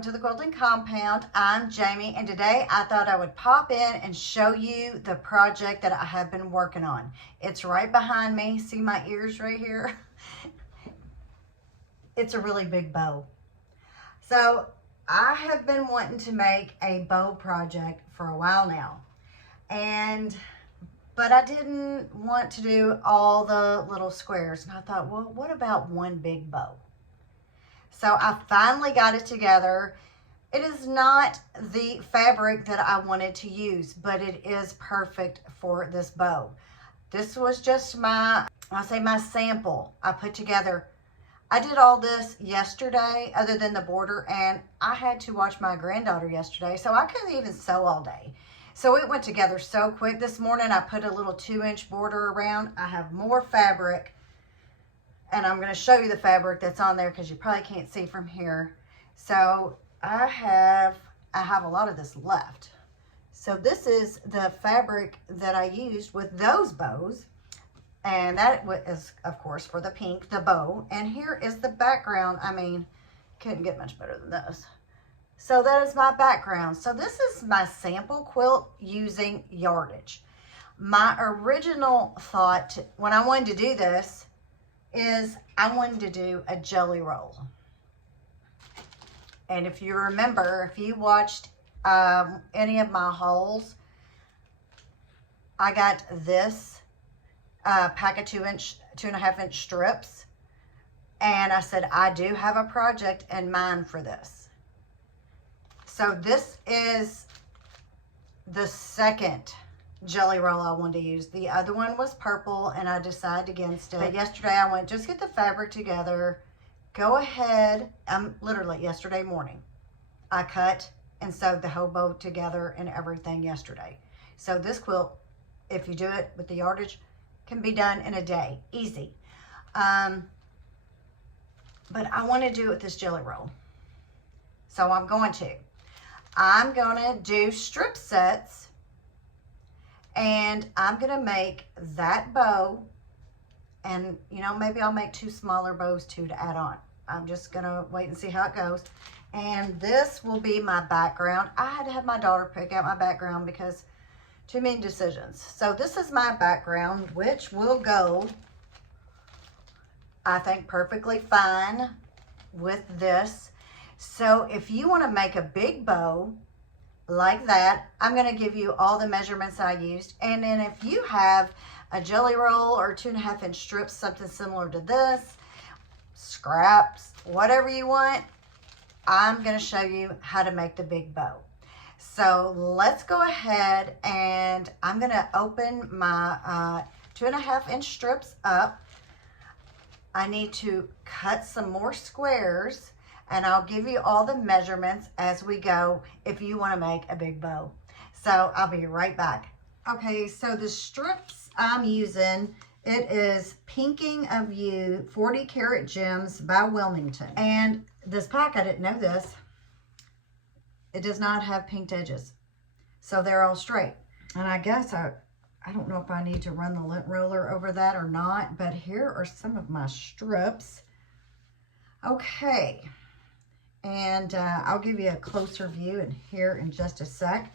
welcome to the Quilting Compound. I'm Jamie, and today I thought I would pop in and show you the project that I have been working on. It's right behind me. See my ears right here? It's a really big bow. So I have been wanting to make a bow project for a while now, but I didn't want to do all the little squares, and I thought, well, what about one big bow? So I finally got it together. It is not the fabric that I wanted to use, but it is perfect for this bow. This was just my sample I put together. I did all this yesterday, other than the border, and I had to watch my granddaughter yesterday, so I couldn't even sew all day. So it went together so quick. This morning I put a little 2-inch border around. I have more fabric, and I'm going to show you the fabric that's on there because you probably can't see from here. So I have a lot of this left. So this is the fabric that I used with those bows. And that is, of course, for the pink, the bow. And here is the background. I mean, couldn't get much better than this. So that is my background. So this is my sample quilt using yardage. My original thought when I wanted to do this is I wanted to do a jelly roll. And if you remember, if you watched any of my hauls, I got this pack of 2.5-inch strips, and I said I do have a project in mind for this. So this is the second jelly roll I wanted to use. The other one was purple, and I decided against it. But yesterday I went, just get the fabric together, go ahead. Literally yesterday morning I cut and sewed the whole bow together and everything yesterday. So this quilt, if you do it with the yardage, can be done in a day, easy. But I want to do it with this jelly roll, so I'm going to do strip sets. And I'm going to make that bow, and you know, maybe I'll make 2 smaller bows too to add on. I'm just going to wait and see how it goes. And this will be my background. I had to have my daughter pick out my background because too many decisions. So this is my background, which will go, I think, perfectly fine with this. So if you want to make a big bow like that, I'm going to give you all the measurements I used. And then if you have a jelly roll or 2.5-inch strips, something similar to this, scraps, whatever you want, I'm going to show you how to make the big bow. So let's go ahead, and I'm going to open my 2.5-inch strips up. I need to cut some more squares, and I'll give you all the measurements as we go if you want to make a big bow. So I'll be right back. Okay, so the strips I'm using, it is Pinking of You 40 Karat Gems by Wilmington. And this pack, I didn't know this, it does not have pinked edges. So they're all straight. And I guess I don't know if I need to run the lint roller over that or not, but here are some of my strips. Okay. And I'll give you a closer view in here in just a sec.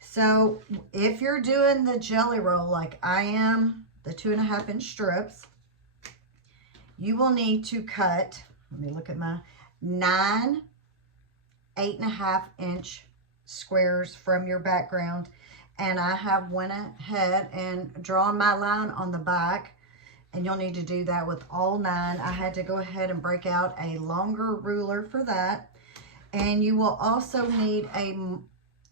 So if you're doing the jelly roll like I am, the 2.5-inch strips, you will need to cut, let me look at my 9 8.5-inch squares from your background. And I have went ahead and drawn my line on the back, and you'll need to do that with all 9. I had to go ahead and break out a longer ruler for that. And you will also need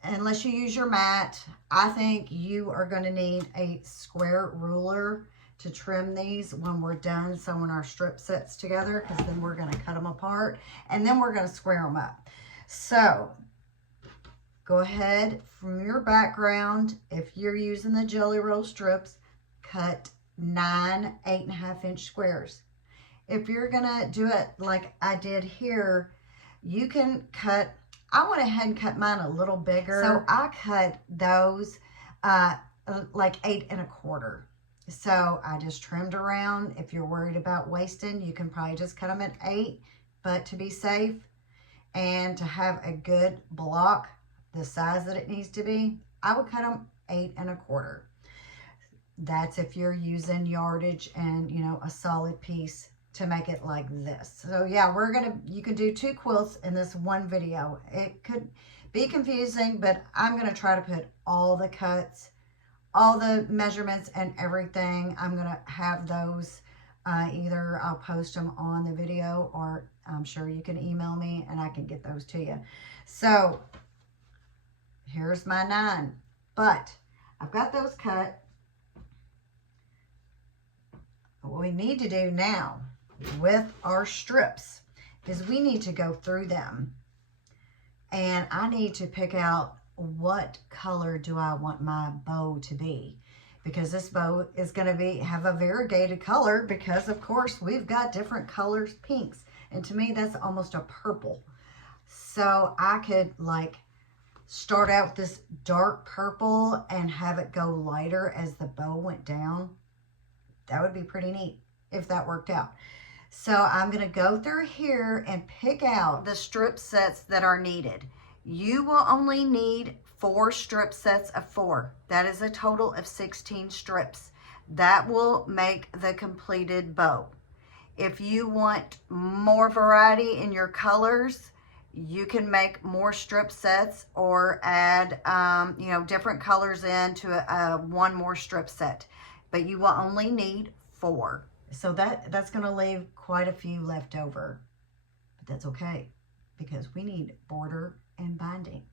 unless you use your mat, I think you are going to need a square ruler to trim these when we're done sewing our strip sets together, because then we're going to cut them apart and then we're going to square them up. So go ahead from your background, if you're using the jelly roll strips, cut 9 8.5-inch squares. If you're going to do it like I did here, you can cut, I went ahead and cut mine a little bigger. So I cut those like 8 1/4. So I just trimmed around. If you're worried about wasting, you can probably just cut them at 8, but to be safe. And to have a good block, the size that it needs to be, I would cut them 8 1/4. That's if you're using yardage and, you know, a solid piece to make it like this. So yeah, you can do 2 quilts in this one video. It could be confusing, but I'm gonna try to put all the cuts, all the measurements and everything. I'm gonna have those, either I'll post them on the video, or I'm sure you can email me and I can get those to you. So here's my 9, but I've got those cut. What we need to do now with our strips is we need to go through them, and I need to pick out what color do I want my bow to be, because this bow is going to have a variegated color, because of course we've got different colors, pinks, and to me that's almost a purple. So I could like start out with this dark purple and have it go lighter as the bow went down. That would be pretty neat if that worked out. So I'm going to go through here and pick out the strip sets that are needed. You will only need 4 strip sets of 4. That is a total of 16 strips. That will make the completed bow. If you want more variety in your colors, you can make more strip sets or add, you know, different colors into one more strip set. But you will only need 4. So that's going to leave quite a few left over. But that's okay, because we need border and binding.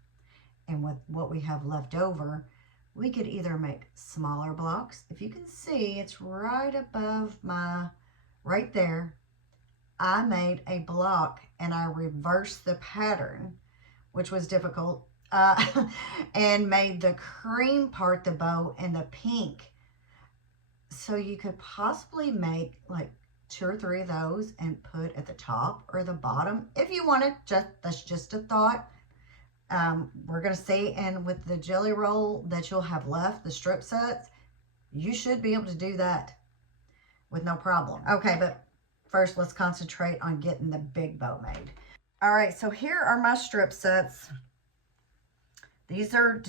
And with what we have left over, we could either make smaller blocks. If you can see, it's right above right there. I made a block and I reversed the pattern, which was difficult, and made the cream part the bow and the pink. So you could possibly make like 2 or 3 of those and put at the top or the bottom if you wanted. That's just a thought. We're going to see, and with the jelly roll that you'll have left, the strip sets, you should be able to do that with no problem. Okay, but first let's concentrate on getting the big bow made. All right, so here are my strip sets. These are,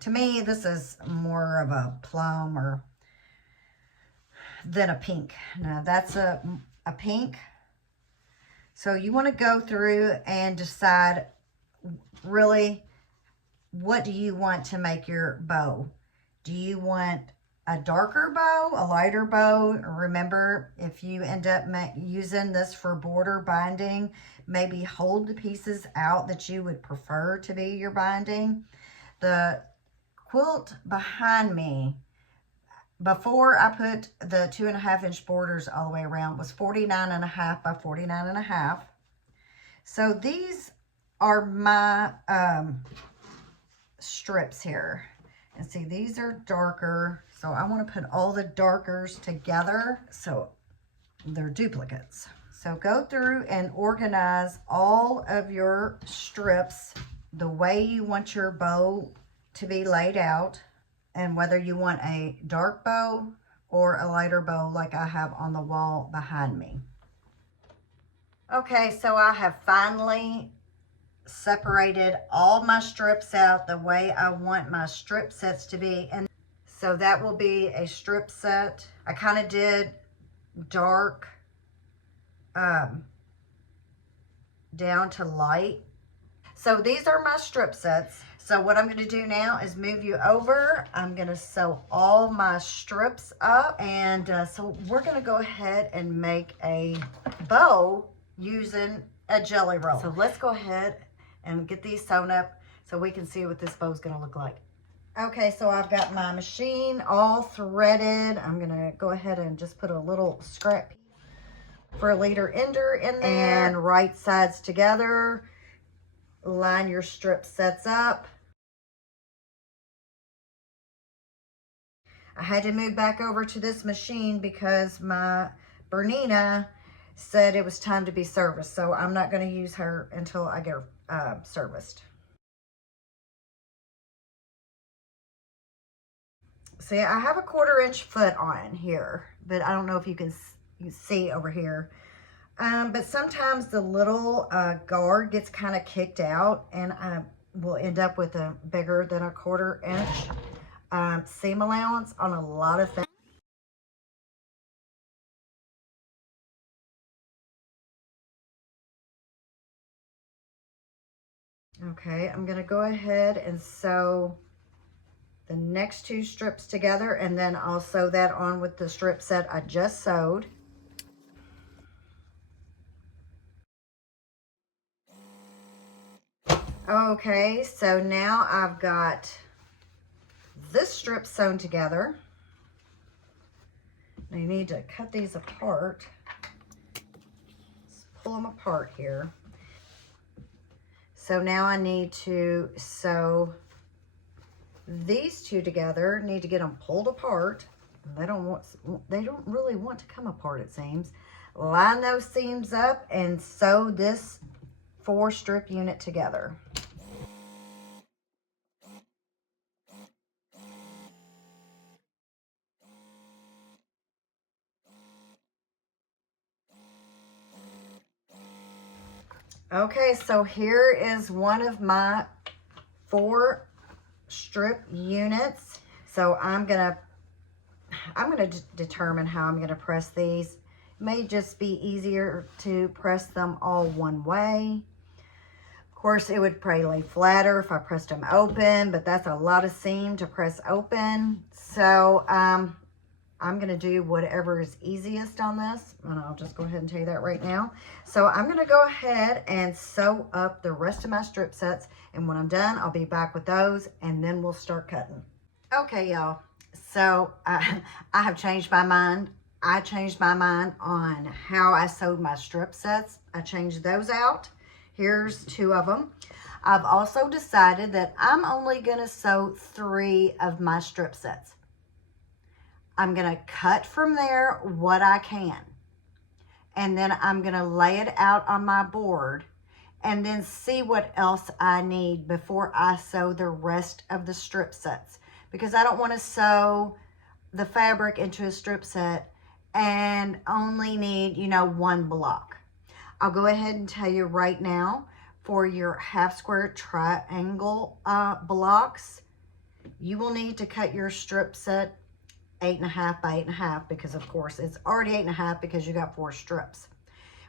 to me, this is more of a plum or than a pink. Now that's a pink. So you want to go through and decide really what do you want to make your bow. Do you want a darker bow, a lighter bow? Remember, if you end up using this for border binding, maybe hold the pieces out that you would prefer to be your binding. The quilt behind me, before I put the 2.5 inch borders all the way around, was 49.5 by 49.5. So these are my strips here. And see, these are darker. So I want to put all the darkers together so they're duplicates. So go through and organize all of your strips the way you want your bow to be laid out, and whether you want a dark bow or a lighter bow like I have on the wall behind me. Okay, so I have finally separated all my strips out the way I want my strip sets to be. And so that will be a strip set. I kind of did dark down to light. So these are my strip sets. So what I'm going to do now is move you over. I'm going to sew all my strips up. And so we're going to go ahead and make a bow using a jelly roll. So let's go ahead and get these sewn up so we can see what this bow is going to look like. Okay, so I've got my machine all threaded. I'm going to go ahead and just put a little scrap for a leader ender in there. And right sides together. Line your strip sets up. I had to move back over to this machine because my Bernina said it was time to be serviced. So I'm not going to use her until I get her serviced. See, I have a 1/4 inch foot on here, but I don't know if you can see over here. But sometimes the little guard gets kind of kicked out, and I will end up with a bigger than a 1/4 inch seam allowance on a lot of things. Okay, I'm going to go ahead and sew the next 2 strips together, and then I'll sew that on with the strip set I just sewed. Okay, so now I've got this strip sewn together. Now you need to cut these apart. Let's pull them apart here. So now I need to sew these 2 together. Need to get them pulled apart. They don't really want to come apart, it seems. Line those seams up and sew this 4 strip unit together. Okay, so here is one of my 4 strip units. So I'm gonna determine how I'm gonna press these. It may just be easier to press them all one way. Of course, it would probably lay flatter if I pressed them open, but that's a lot of seam to press open. So I'm gonna do whatever is easiest on this, and I'll just go ahead and tell you that right now. So I'm gonna go ahead and sew up the rest of my strip sets, and when I'm done, I'll be back with those, and then we'll start cutting. Okay, y'all, so I have changed my mind. I changed my mind on how I sewed my strip sets. I changed those out. Here's 2 of them. I've also decided that I'm only gonna sew 3 of my strip sets. I'm going to cut from there what I can. And then I'm going to lay it out on my board and then see what else I need before I sew the rest of the strip sets. Because I don't want to sew the fabric into a strip set and only need, 1 block. I'll go ahead and tell you right now, for your half square triangle blocks, you will need to cut your strip set 8.5 by 8.5, because of course it's already 8.5 because you got 4 strips.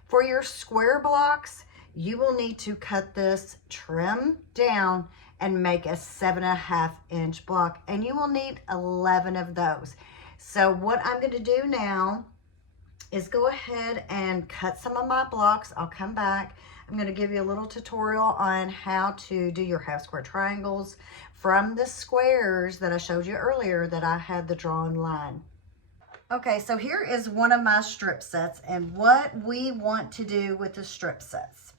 For your square blocks, you will need to cut this trim down and make a 7.5 inch block, and you will need 11 of those. So what I'm going to do now is go ahead and cut some of my blocks. I'll come back. I'm going to give you a little tutorial on how to do your half square triangles from the squares that I showed you earlier that I had the drawn line. Okay, so here is one of my strip sets and what we want to do with the strip sets.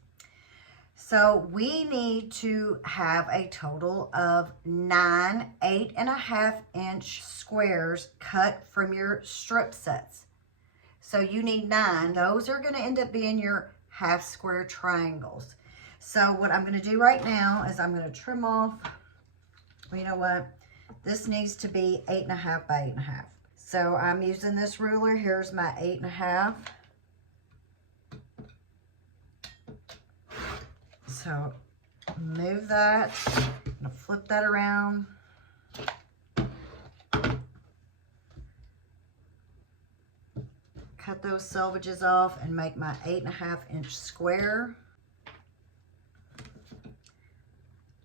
So we need to have a total of 9 8.5 inch squares cut from your strip sets. So you need 9. Those are going to end up being your half square triangles. So what I'm going to do right now is I'm going to trim off. Well, you know what? This needs to be 8.5 by 8.5. So I'm using this ruler. Here's my 8.5. So move that. I'm going to flip that around. Cut those selvages off and make my 8.5 inch square.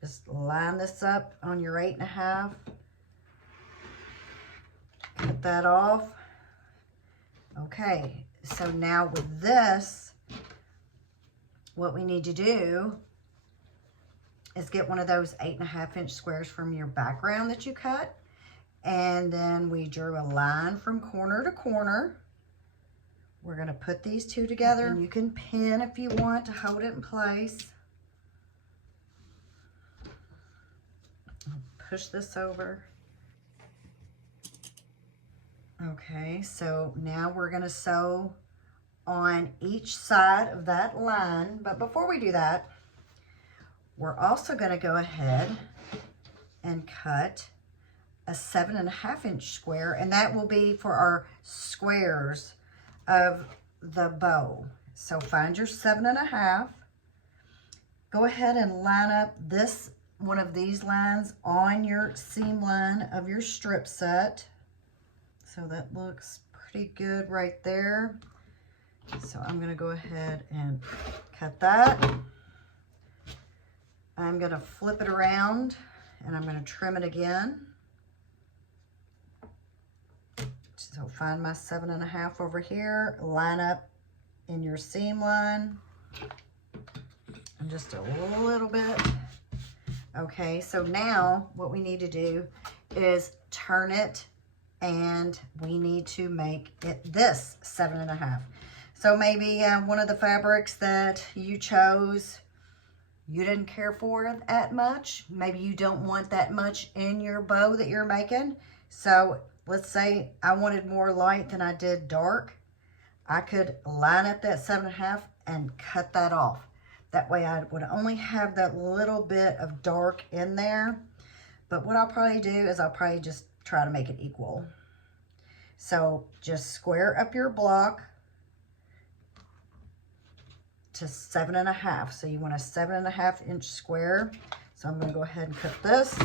Just line this up on your 8.5. Cut that off. Okay, so now with this, what we need to do is get one of those 8.5 inch squares from your background that you cut. And then we drew a line from corner to corner. We're going to put these 2 together. And you can pin if you want to hold it in place. I'll push this over. Okay, so now we're going to sew on each side of that line. But before we do that, we're also going to go ahead and cut a 7.5 inch square, and that will be for our squares of the bow. So find your 7.5. Go ahead and line up this one of these lines on your seam line of your strip set. So that looks pretty good right there. So I'm going to go ahead and cut that. I'm going to flip it around and I'm going to trim it again. So find my 7.5 over here, line up in your seam line, and just a little bit. Okay, so now what we need to do is turn it, and we need to make it this 7.5. So maybe one of the fabrics that you chose, you didn't care for that much. Maybe you don't want that much in your bow that you're making. So let's say I wanted more light than I did dark. I could line up that 7.5 and cut that off. That way I would only have that little bit of dark in there. But what I'll probably do is I'll probably just try to make it equal. So just square up your block to 7.5. So you want a 7.5 inch square. So I'm going to go ahead and cut this.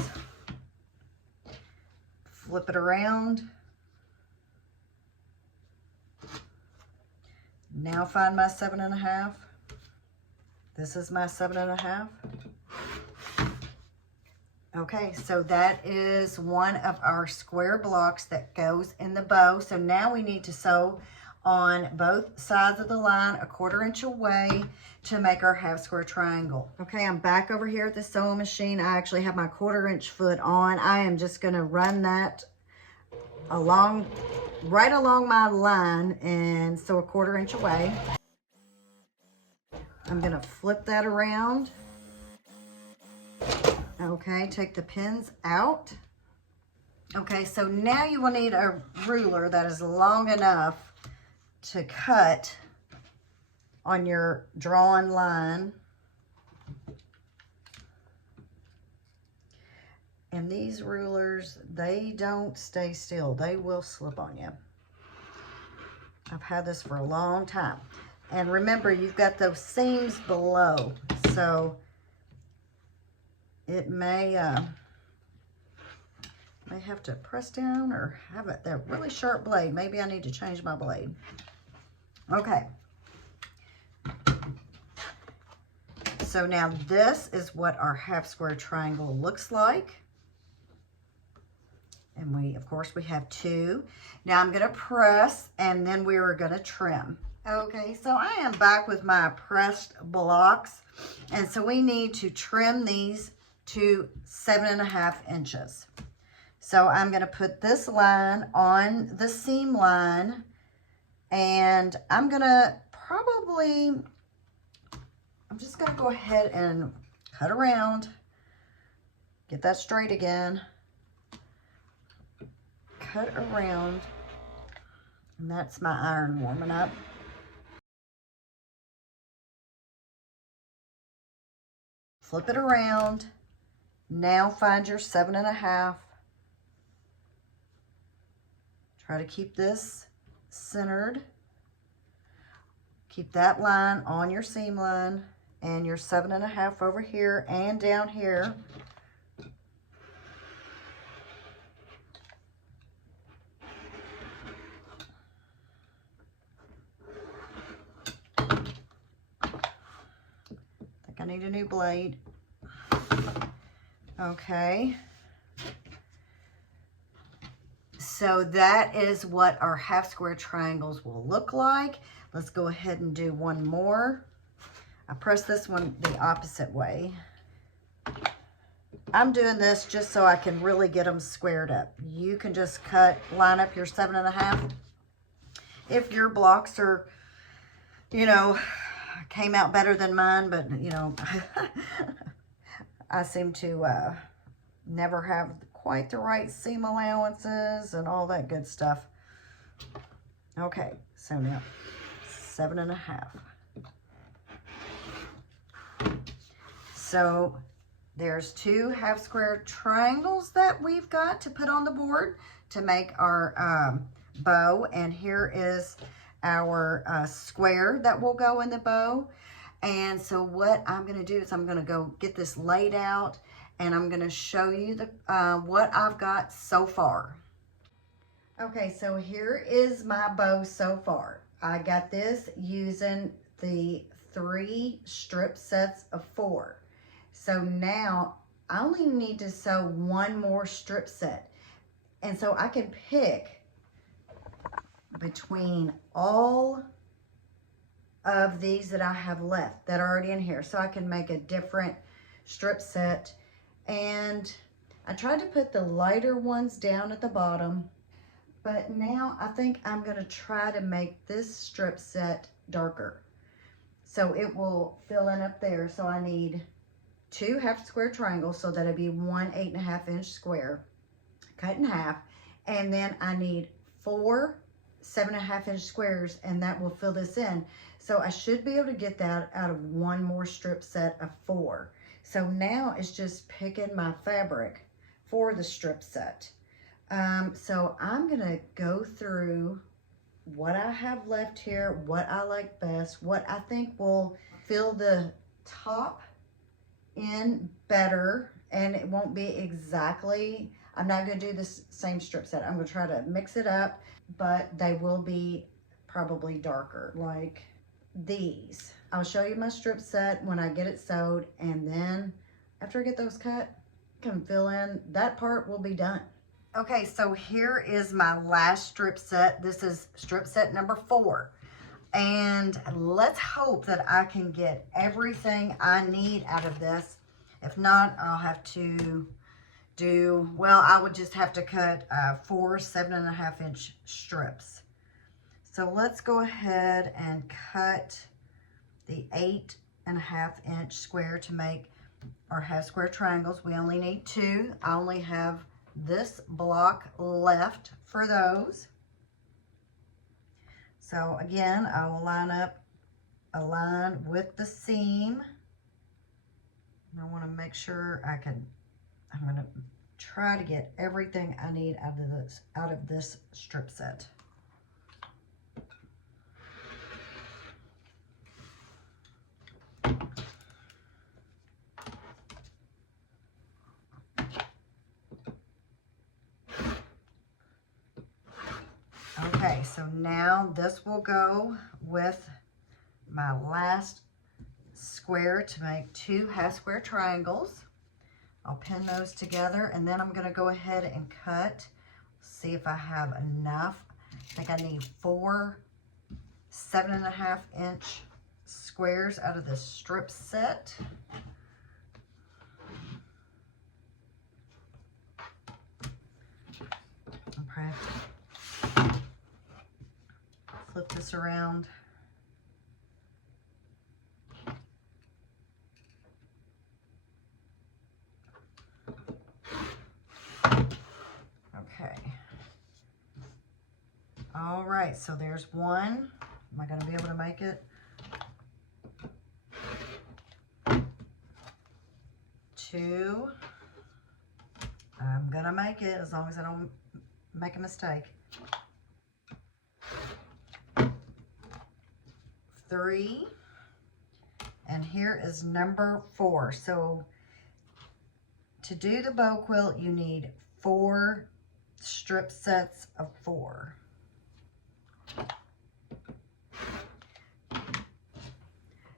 Flip it around. Now find my 7.5. This is my 7.5. Okay, so that is one of our square blocks that goes in the bow. So now we need to sew on both sides of the line 1/4 inch away to make our half square triangle. Okay, I'm back over here at the sewing machine. I actually have my 1/4 inch foot on. I am just going to run that right along my line and sew 1/4 inch away. I'm going to flip that around. Okay, take the pins out. Okay, so now you will need a ruler that is long enough to cut on your drawn line. And these rulers, they don't stay still. They will slip on you. I've had this for a long time. And remember, you've got those seams below. So it may have to press down or have that really sharp blade. Maybe I need to change my blade. Okay. So now this is what our half square triangle looks like. And of course, we have 2. Now I'm going to press, and then we are going to trim. Okay, so I am back with my pressed blocks. And so we need to trim these to 7.5 inches. So I'm going to put this line on the seam line, and I'm just going to go ahead and cut around, get that straight again, cut around, and that's my iron warming up. Flip it around. Now find your 7.5. Try to keep this centered. Keep that line on your seam line and your 7.5 over here and down here. I need a new blade. Okay. So that is what our half square triangles will look like. Let's go ahead and do one more. I press this one the opposite way. I'm doing this just so I can really get them squared up. You can just line up your 7.5. If your blocks are, came out better than mine, but I seem to never have quite the right seam allowances and all that good stuff. Okay, so now 7.5. So there's 2 half square triangles that we've got to put on the board to make our bow, and here is our square that will go in the bow. And so what I'm going to do is I'm going to go get this laid out, and I'm going to show you the what I've got so far. Okay, so here is my bow so far. I got this using the 3 strip sets of 4. So now I only need to sew 1 more strip set. And so I can pick between all of these that I have left that are already in here. So I can make a different strip set. And I tried to put the lighter ones down at the bottom, but now I think I'm going to try to make this strip set darker, so it will fill in up there. So I need 2 half square triangles, so that'll be 1 8.5 inch square cut in half, and then I need 4 7.5 inch squares, and that will fill this in. So I should be able to get that out of 1 more strip set of 4. So now it's just picking my fabric for the strip set. So I'm gonna go through what I have left here, what I like best, what I think will fill the top in better, and it won't be exactly, I'm not gonna do this same strip set. I'm gonna try to mix it up, but they will be probably darker, like these. I'll show you my strip set when I get it sewed, and then after I get those cut, I can fill in, that part will be done. Okay, so here is my last strip set. This is strip set number 4. And let's hope that I can get everything I need out of this. If not, I'll have to do, well, I would just have to cut 4 7.5 inch strips. So let's go ahead and cut the 8.5 inch square to make our half square triangles. We only need 2. I only have this block left for those. So again, I will line up a line with the seam. I want to make sure I'm going to try to get everything I need out of this strip set. Okay, so now this will go with my last square to make 2 half square triangles. I'll pin those together, and then I'm going to go ahead and cut, see if I have enough. I think I need 4 7.5 inch squares out of this strip set. I'll probably have to flip this around. Okay. All right, so there's 1. Am I going to be able to make it? 2. I'm going to make it as long as I don't make a mistake. 3. And here is number 4. So to do the bow quilt, you need 4 strip sets of 4.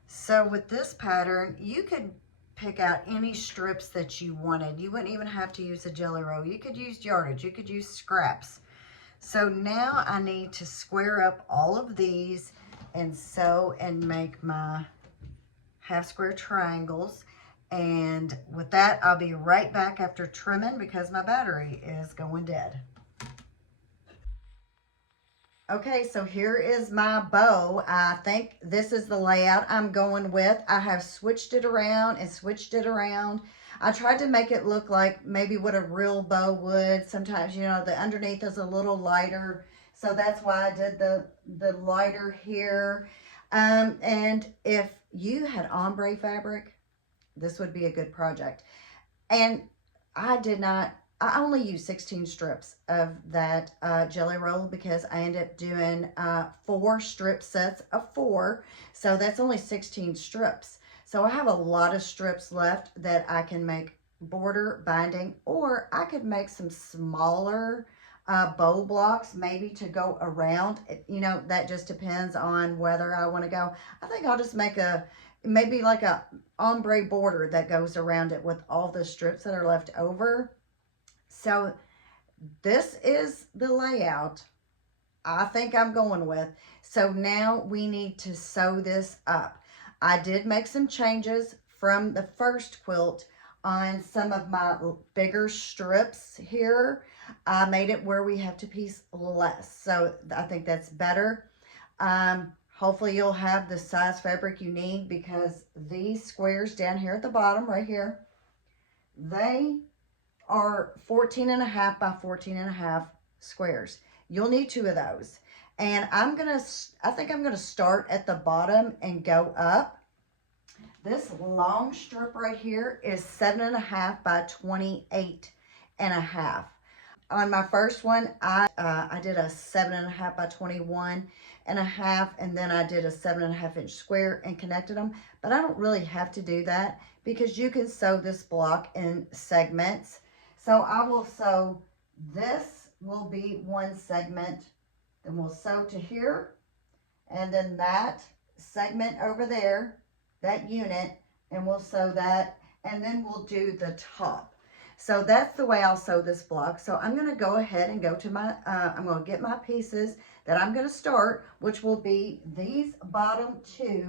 So with this pattern, you could pick out any strips that you wanted. You wouldn't even have to use a jelly roll. You could use yardage. You could use scraps. So now I need to square up all of these and sew and make my half square triangles. And with that, I'll be right back after trimming because my battery is going dead. Okay, so here is my bow. I think this is the layout I'm going with. I have switched it around and switched it around. I tried to make it look like maybe what a real bow would. Sometimes, you know, the underneath is a little lighter. So that's why I did the lighter here. And if you had ombre fabric, this would be a good project. And I did not I only use 16 strips of that jelly roll because I end up doing 4 strip sets of 4. So that's only 16 strips. So I have a lot of strips left that I can make border binding, or I could make some smaller bow blocks maybe to go around. You know, that just depends on whether I want to go. I think I'll just make maybe like a ombre border that goes around it with all the strips that are left over. So this is the layout I think I'm going with. So now we need to sew this up. I did make some changes from the first quilt on some of my bigger strips here. I made it where we have to piece less. So I think that's better. Hopefully you'll have the size fabric you need, because these squares down here at the bottom right here, they are 14.5 by 14.5 squares. You'll need 2 of those. And I think I'm gonna start at the bottom and go up. This long strip right here is 7.5 by 28.5. On my first one, I did a 7.5 by 21.5, and then I did a 7.5 inch square and connected them. But I don't really have to do that because you can sew this block in segments. So I will sew, this will be one segment, then we'll sew to here, and then that segment over there, that unit, and we'll sew that, and then we'll do the top. So that's the way I'll sew this block. So I'm going to go ahead and go to my, I'm going to get my pieces that I'm going to start, which will be these bottom 2.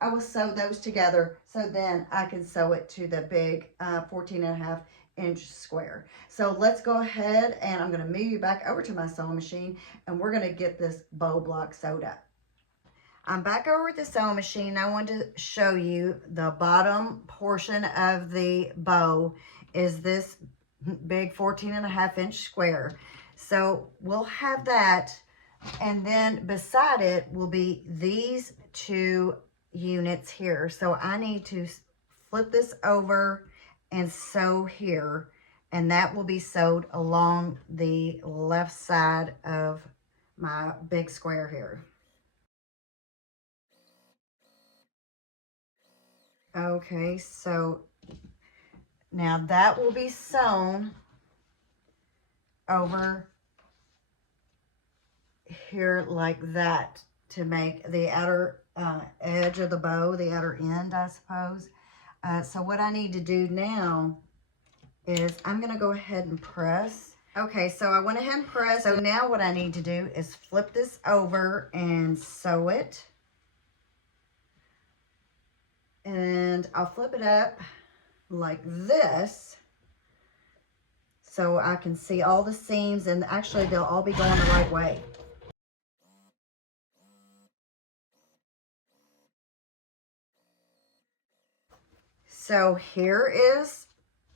I will sew those together so then I can sew it to the big 14.5 inch square. So let's go ahead, and I'm going to move you back over to my sewing machine, and we're going to get this bow block sewed up. I'm back over at the sewing machine. I wanted to show you the bottom portion of the bow is this big 14.5 inch square. So we'll have that, and then beside it will be these 2 units here. So I need to flip this over and sew here, and that will be sewed along the left side of my big square here. Okay, so now that will be sewn over here like that to make the outer edge of the bow, the outer end, I suppose. So what I need to do now is I'm going to go ahead and press. Okay, so I went ahead and pressed. So now what I need to do is flip this over and sew it. And I'll flip it up like this so I can see all the seams, and actually they'll all be going the right way. So here is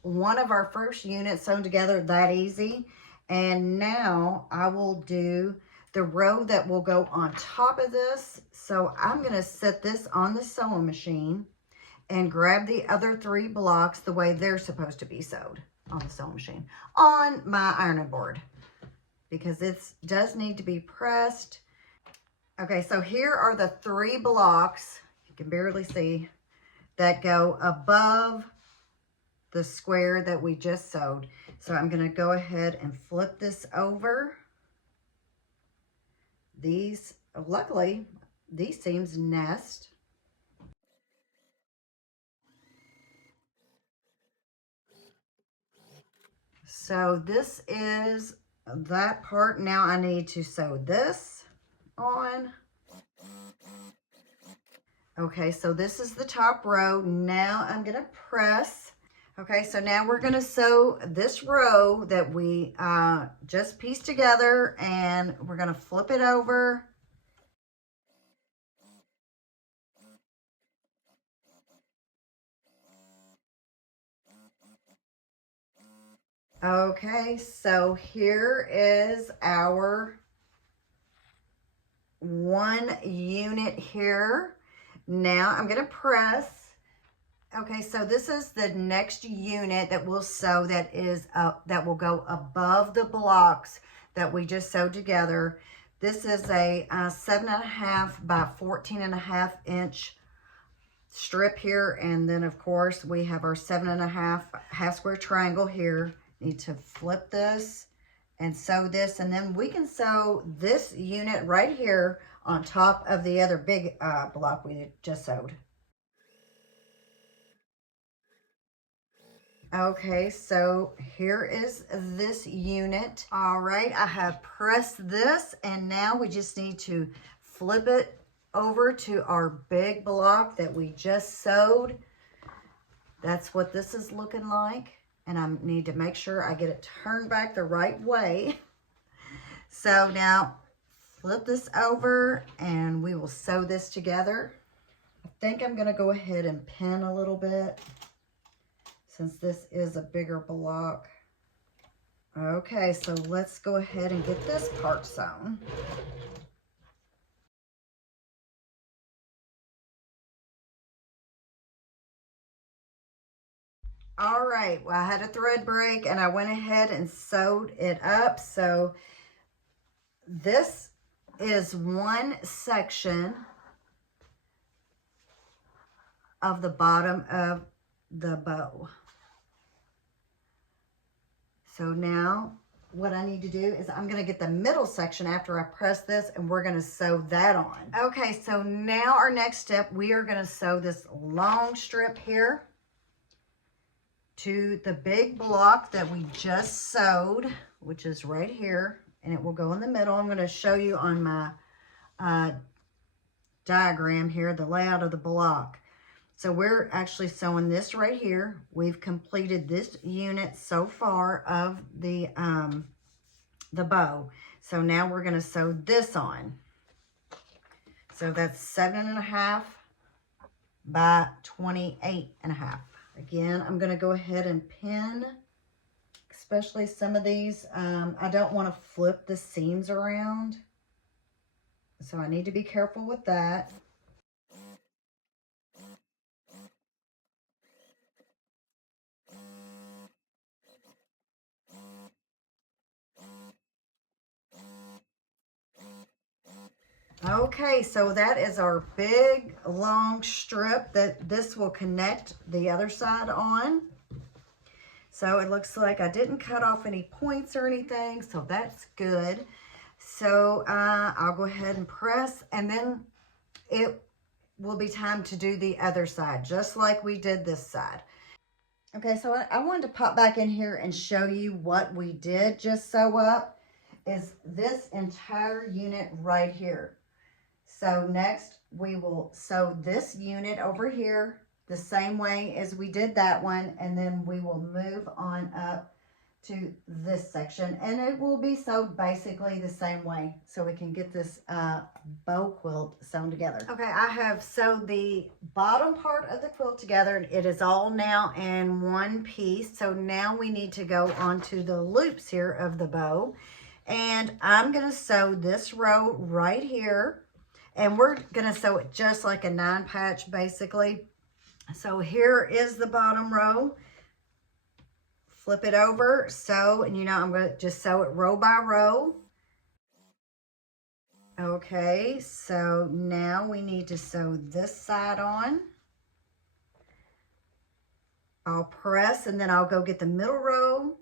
one of our first units sewn together that easy. And now I will do the row that will go on top of this. So I'm going to set this on the sewing machine and grab the other 3 blocks the way they're supposed to be sewed on the sewing machine on my ironing board, because it does need to be pressed. Okay, so here are the 3 blocks, you can barely see, that go above the square that we just sewed. So I'm going to go ahead and flip this over. These, luckily, these seams nest. So this is that part. Now I need to sew this on. Okay, so this is the top row. Now I'm going to press. Okay, so now we're going to sew this row that we just pieced together, and we're going to flip it over. Okay, so here is our 1 unit here. Now I'm going to press, Okay, so this is the next unit that we'll sew that is that will go above the blocks that we just sewed together. This is a 7.5 by 14.5 inch strip here, and then of course we have our 7.5 half square triangle here. Need to flip this and sew this, and then we can sew this unit right here on top of the other big block we just sewed. Okay, so here is this unit. All right, I have pressed this, and now we just need to flip it over to our big block that we just sewed. That's what this is looking like, and I need to make sure I get it turned back the right way. So now flip this over and we will sew this together. I think I'm gonna go ahead and pin a little bit since this is a bigger block. Okay, so let's go ahead and get this part sewn. All right, well, I had a thread break and I went ahead and sewed it up. So this is one section of the bottom of the bow. So now what I need to do is I'm going to get the middle section after I press this, and we're going to sew that on. Okay, so now our next step, we are going to sew this long strip here to the big block that we just sewed, which is right here, and it will go in the middle. I'm going to show you on my diagram here the layout of the block. So we're actually sewing this right here. We've completed this unit so far of the bow. So now we're going to sew this on. So that's 7.5 by 28.5. Again, I'm going to go ahead and pin, especially some of these. I don't want to flip the seams around, so I need to be careful with that. Okay, so that is our big long strip that this will connect the other side on. So it looks like I didn't cut off any points or anything, so that's good. So I'll go ahead and press, and then it will be time to do the other side, just like we did this side. Okay, so I wanted to pop back in here and show you what we did just sew up is this entire unit right here. So next we will sew this unit over here the same way as we did that one, and then we will move on up to this section, and it will be sewed basically the same way so we can get this bow quilt sewn together. Okay, I have sewed the bottom part of the quilt together, and it is all now in one piece. So now we need to go onto the loops here of the bow, and I'm going to sew this row right here, and we're going to sew it just like a 9-patch basically. So here is the bottom row. Flip it over, sew, and I'm going to just sew it row by row. Okay, so now we need to sew this side on. I'll press, and then I'll go get the middle row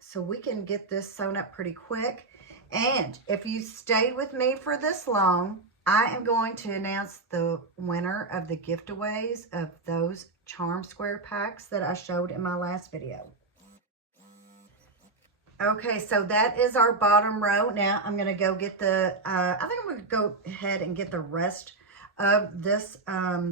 so we can get this sewn up pretty quick. And if you stayed with me for this long, I am going to announce the winner of the giveaways of those charm square packs that I showed in my last video. Okay, so that is our bottom row. Now I'm going to go get the, I think I'm going to go ahead and get the rest of this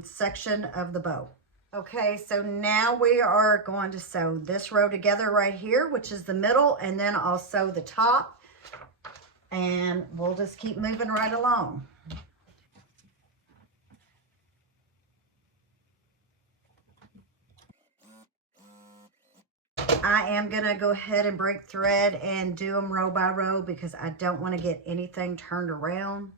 section of the bow. Okay, so now we are going to sew this row together right here, which is the middle, and then I'll sew the top, and we'll just keep moving right along. I am going to go ahead and break thread and do them row by row because I don't want to get anything turned around.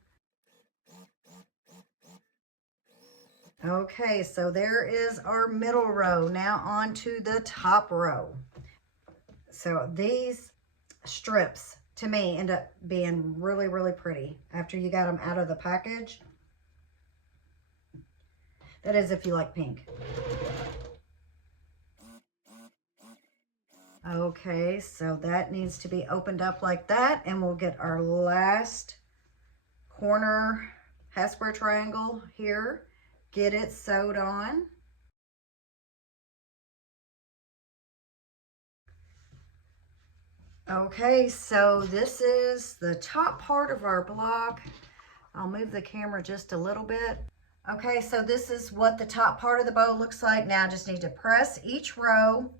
Okay, so there is our middle row. Now on to the top row. So these strips, to me, end up being really, really pretty after you got them out of the package. That is if you like pink. Okay, so that needs to be opened up like that, and we'll get our last corner half square triangle here. Get it sewed on. Okay, so this is the top part of our block. I'll move the camera just a little bit. Okay, so this is what the top part of the bow looks like. Now I just need to press each row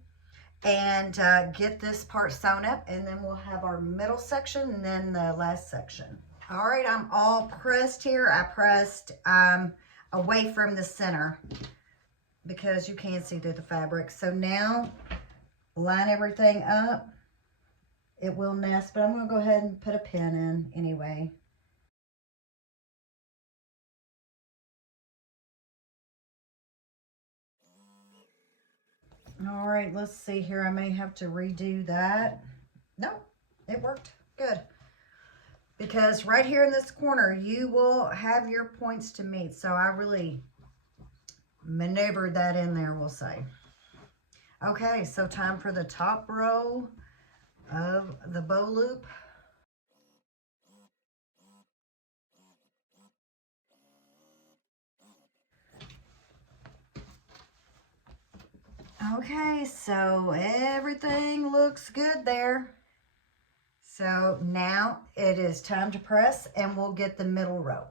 and get this part sewn up, and then we'll have our middle section and then the last section. All right, I'm all pressed here. I pressed away from the center because you can't see through the fabric. So now line everything up. It will nest, but I'm going to go ahead and put a pin in anyway. All right, let's see here. I may have to redo that. Nope, it worked good. Because right here in this corner, you will have your points to meet. So I really maneuvered that in there, we'll say. Okay, so time for the top row of the bow loop. Okay, so everything looks good there. So now it is time to press, and we'll get the middle row.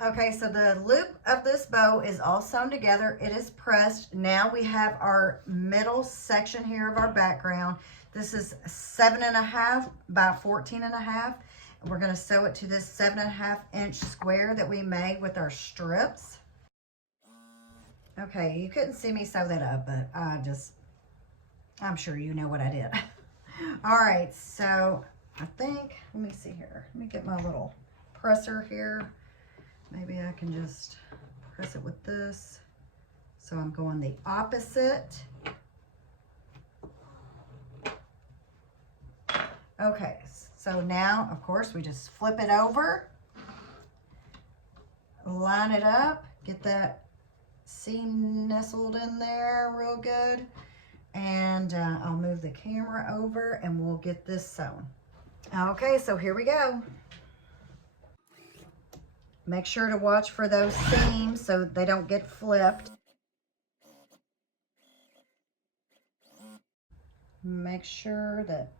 Okay, so the loop of this bow is all sewn together. It is pressed. Now we have our middle section here of our background. This is 7.5 by 14.5. We're going to sew it to this 7.5 inch square that we made with our strips. Okay, you couldn't see me sew that up, but I'm sure you know what I did. All right, so I think, let me see here. Let me get my little presser here. Maybe I can just press it with this. So I'm going the opposite. Okay, so now, of course, we just flip it over, line it up, get that seam nestled in there real good, and I'll move the camera over and we'll get this sewn. Okay, so here we go. Make sure to watch for those seams so they don't get flipped. Make sure that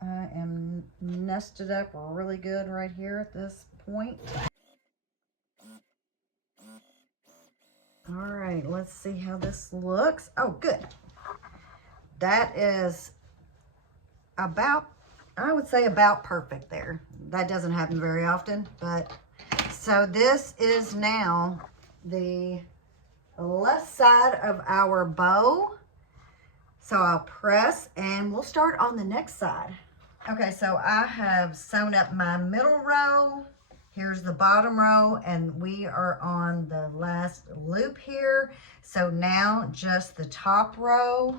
I am nested up really good right here at this point. All right, let's see how this looks. Oh, good. That is about, I would say about perfect there. That doesn't happen very often, but so this is now the left side of our bow. So I'll press and we'll start on the next side. Okay, so I have sewn up my middle row. Here's the bottom row, and we are on the last loop here. So now just the top row.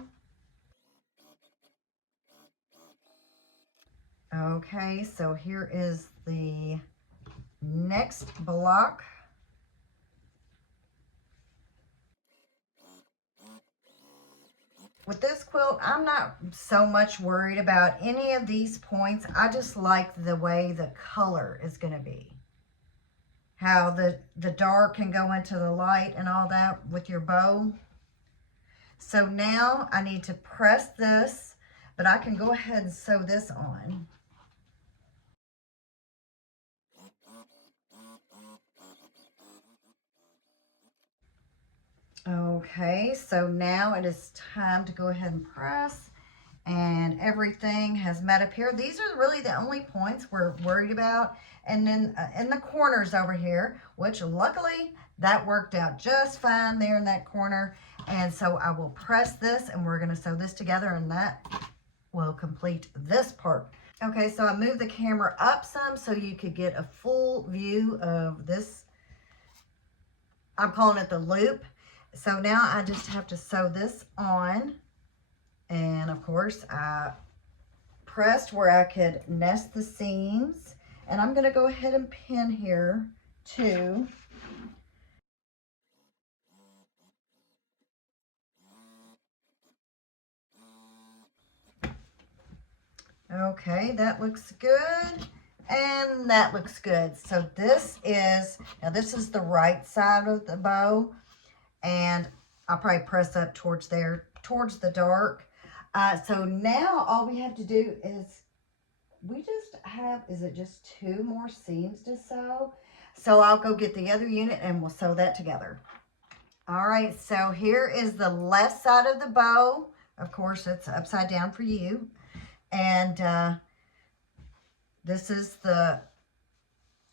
Okay, so here is the next block. With this quilt, I'm not so much worried about any of these points. I just like the way the color is going to be. How the dark can go into the light and all that with your bow. So now I need to press this, but I can go ahead and sew this on. Okay, so now it is time to go ahead and press, and everything has met up here. These are really the only points we're worried about. And then in the corners over here, which luckily that worked out just fine there in that corner. And so I will press this, and we're going to sew this together, and that will complete this part. Okay, so I moved the camera up some so you could get a full view of this I'm calling it the loop. So now I just have to sew this on. And of course, I pressed where I could nest the seams. And I'm going to go ahead and pin here too. Okay, that looks good. And that looks good. So this is, now this is the right side of the bow. And I'll probably press up towards there, towards the dark. So now all we have to do is, we just have, is it just 2 more seams to sew? So I'll go get the other unit and we'll sew that together. All right, so here is the left side of the bow. Of course, it's upside down for you. And this is the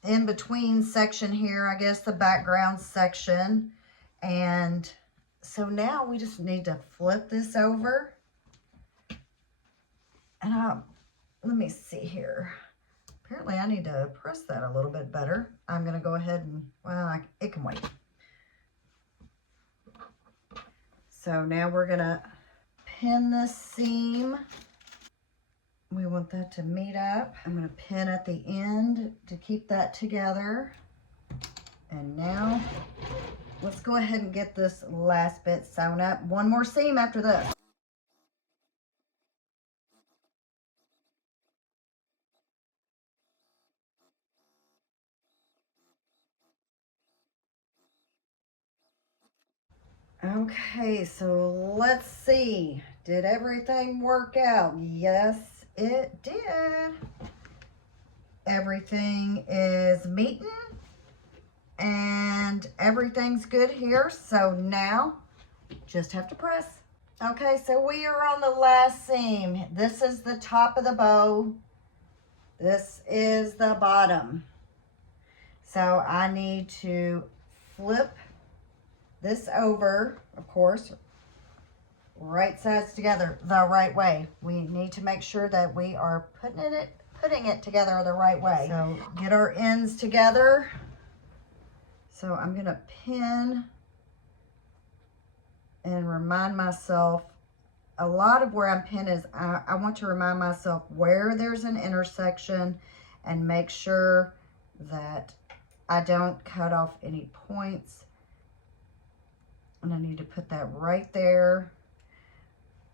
in-between section here, I guess, the background section. And so now we just need to flip this over. And let me see here. Apparently I need to press that a little bit better. I'm going to go ahead and, well, it can wait. So now we're going to pin this seam. We want that to meet up. I'm going to pin at the end to keep that together. And now let's go ahead and get this last bit sewn up. 1 more seam after this. Okay, so let's see. Did everything work out? Yes, it did. Everything is meeting and everything's good here. So now just have to press. Okay, so we are on the last seam. This is the top of the bow. This is the bottom. So I need to flip this over, of course, right sides together the right way. We need to make sure that we are putting it together the right way. So get our ends together. So I'm gonna pin and remind myself, a lot of where I'm pinned is I want to remind myself where there's an intersection and make sure that I don't cut off any points. And I need to put that right there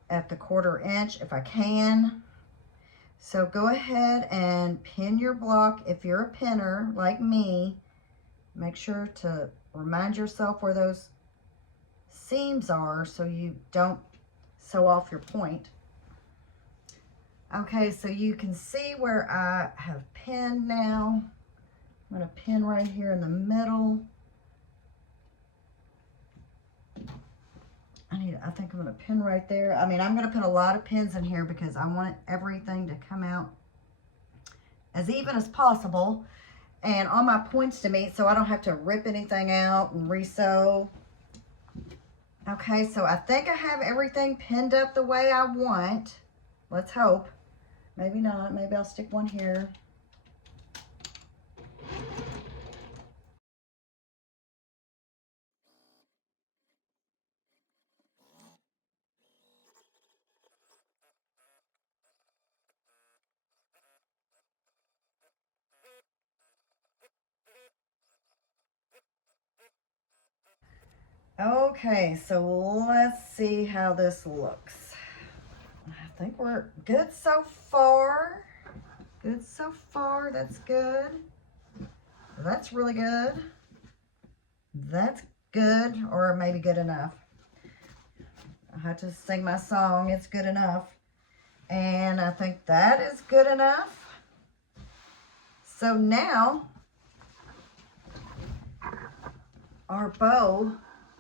at the 1/4 inch if I can. So go ahead and pin your block. If you're a pinner like me, make sure to remind yourself where those seams are so you don't sew off your point. Okay, so you can see where I have pinned now. I'm going to pin right here in the middle. I think I'm going to pin right there. I mean, I'm going to put a lot of pins in here because I want everything to come out as even as possible and all my points to meet so I don't have to rip anything out and re-sew. Okay, so I think I have everything pinned up the way I want. Let's hope. Maybe not. Maybe I'll stick one here. Okay, so let's see how this looks. I think we're good so far. Good so far. That's good. That's really good. That's good, or maybe good enough. I had to sing my song. It's good enough. And I think that is good enough. So now our bow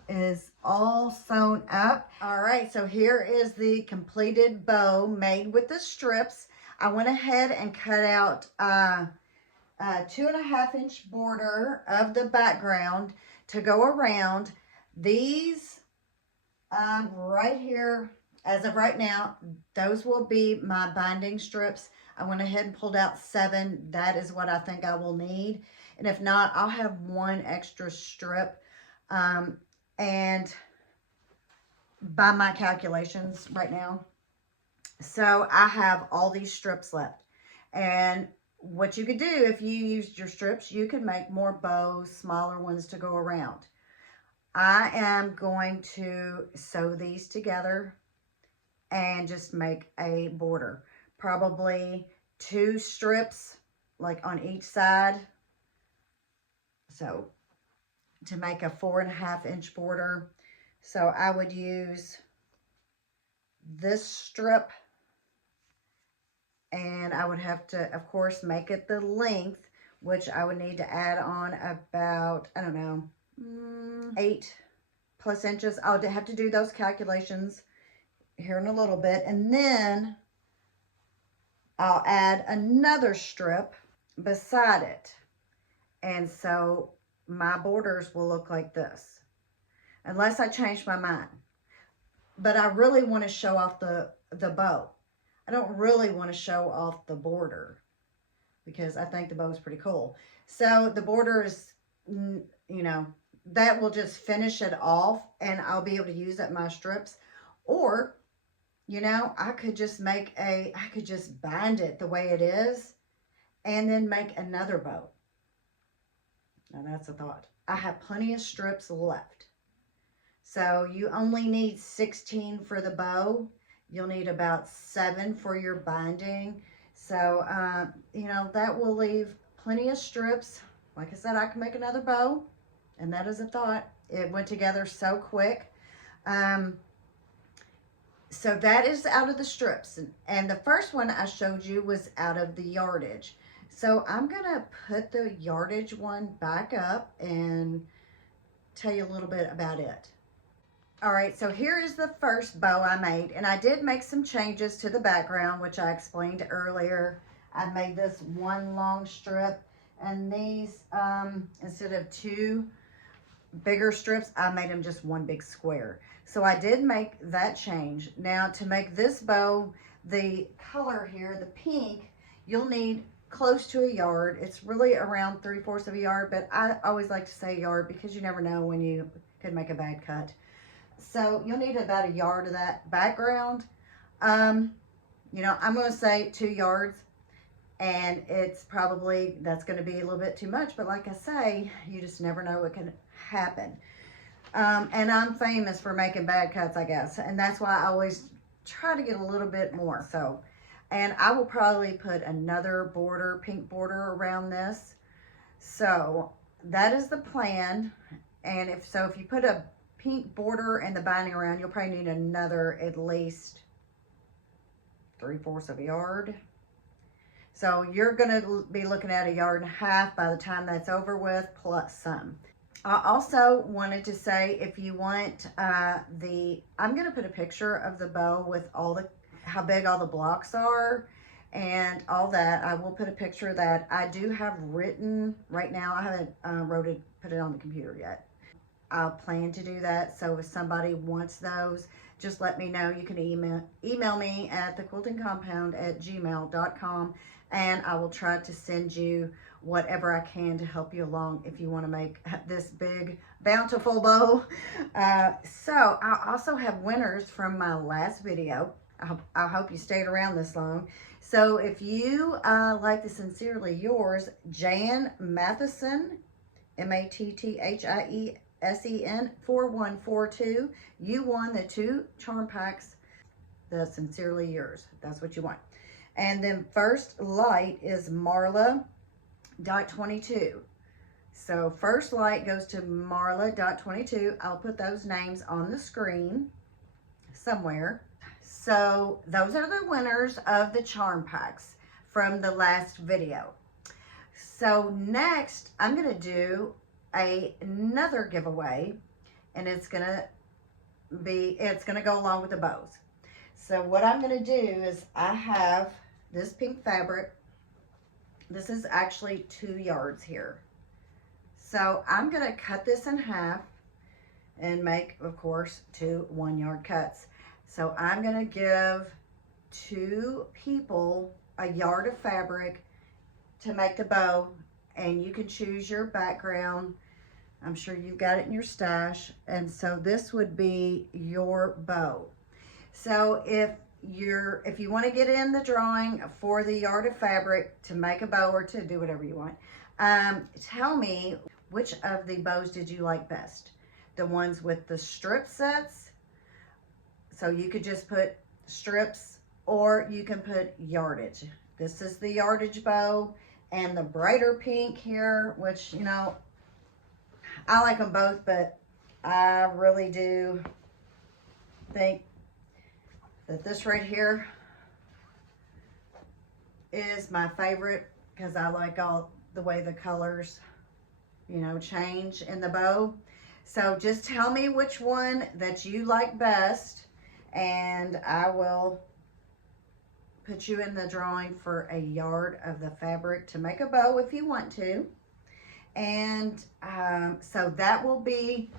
is all sewn up. All right, so here is the completed bow made with the strips. I went ahead and cut out a 2.5 inch border of the background to go around. These right here, as of right now, those will be my binding strips. I went ahead and pulled out 7. That is what I think I will need. And if not, I'll have 1 extra strip And by my calculations right now, so I have all these strips left. And what you could do if you used your strips, you could make more bows, smaller ones to go around. I am going to sew these together and just make a border. Probably 2 strips like on each side. So to make a 4.5-inch border. So I would use this strip, and I would have to, of course, make it the length, which I would need to add on about, I don't know, 8+ inches. I'll have to do those calculations here in a little bit, and then I'll add another strip beside it. And so my borders will look like this, unless I change my mind. But I really want to show off the bow. I don't really want to show off the border because I think the bow is pretty cool. So the border is, you know, that will just finish it off, and I'll be able to use up my strips. Or, you know, I could just bind it the way it is and then make another bow. Now that's a thought. I have plenty of strips left. So you only need 16 for the bow. You'll need about 7 for your binding. So, you know, that will leave plenty of strips. Like I said, I can make another bow, and that is a thought. It went together so quick. So that is out of the strips. And the first one I showed you was out of the yardage. So I'm going to put the yardage one back up and tell you a little bit about it. All right, so here is the first bow I made, and I did make some changes to the background, which I explained earlier. I made this one long strip, and these, instead of 2 bigger strips, I made them just one big square. So I did make that change. Now to make this bow, the color here, the pink, you'll need close to a yard. It's really around 3/4 of a yard, but I always like to say yard because you never know when you could make a bad cut. So you'll need about a yard of that background. You know, I'm going to say 2 yards, and it's probably, that's going to be a little bit too much, but like I say, you just never know what can happen. And I'm famous for making bad cuts, I guess, and that's why I always try to get a little bit more. So, and I will probably put another border, pink border around this. So that is the plan. And if you put a pink border and the binding around, you'll probably need another at least 3/4 of a yard. So you're going to be looking at 1.5 yards by the time that's over with, plus some. I also wanted to say, if you want I'm going to put a picture of the bow with how big all the blocks are and all that. I will put a picture of that. I do have written right now. I haven't put it on the computer yet. I'll plan to do that. So if somebody wants those, just let me know. You can email me at thequiltingcompound@gmail.com, and I will try to send you whatever I can to help you along if you want to make this big, bountiful bow. So I also have winners from my last video. I hope you stayed around this long. So if you like the Sincerely Yours, Jan Matheson, MATTHIESEN 4142, you won the 2 charm packs, the Sincerely Yours. That's what you want. And then first light is Marla.22. So first light goes to Marla.22. I'll put those names on the screen somewhere. So those are the winners of the charm packs from the last video. So next I'm going to do another giveaway, and it's going to go along with the bows. So what I'm going to do is, I have this pink fabric. This is actually 2 yards here. So I'm going to cut this in half and make, of course, 2 1-yard cuts. So I'm going to give 2 people a yard of fabric to make the bow, and you can choose your background. I'm sure you've got it in your stash. And so this would be your bow. So if you want to get in the drawing for the yard of fabric to make a bow or to do whatever you want, tell me which of the bows did you like best? The ones with the strip sets, so you could just put strips, or you can put yardage. This is the yardage bow, and the brighter pink here, which, you know, I like them both, but I really do think that this right here is my favorite, because I like all the way the colors, you know, change in the bow. So just tell me which one that you like best, and I will put you in the drawing for a yard of the fabric to make a bow if you want to. And so that will be,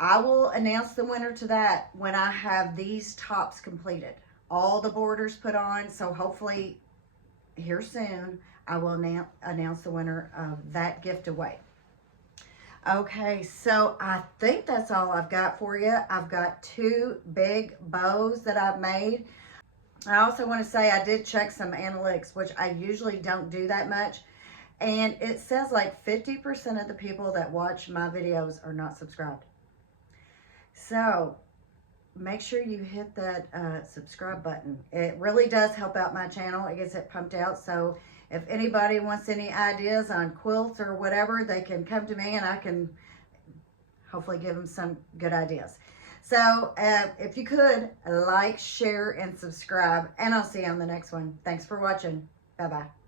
I will announce the winner to that when I have these tops completed, all the borders put on. So hopefully here soon I will announce the winner of that giveaway. Okay, so I think that's all I've got for you. I've got 2 big bows that I've made. I also want to say I did check some analytics, which I usually don't do that much. And it says like 50% of the people that watch my videos are not subscribed. So make sure you hit that subscribe button. It really does help out my channel. It gets it pumped out. So if anybody wants any ideas on quilts or whatever, they can come to me and I can hopefully give them some good ideas. So if you could, like, share, and subscribe, and I'll see you on the next one. Thanks for watching. Bye-bye.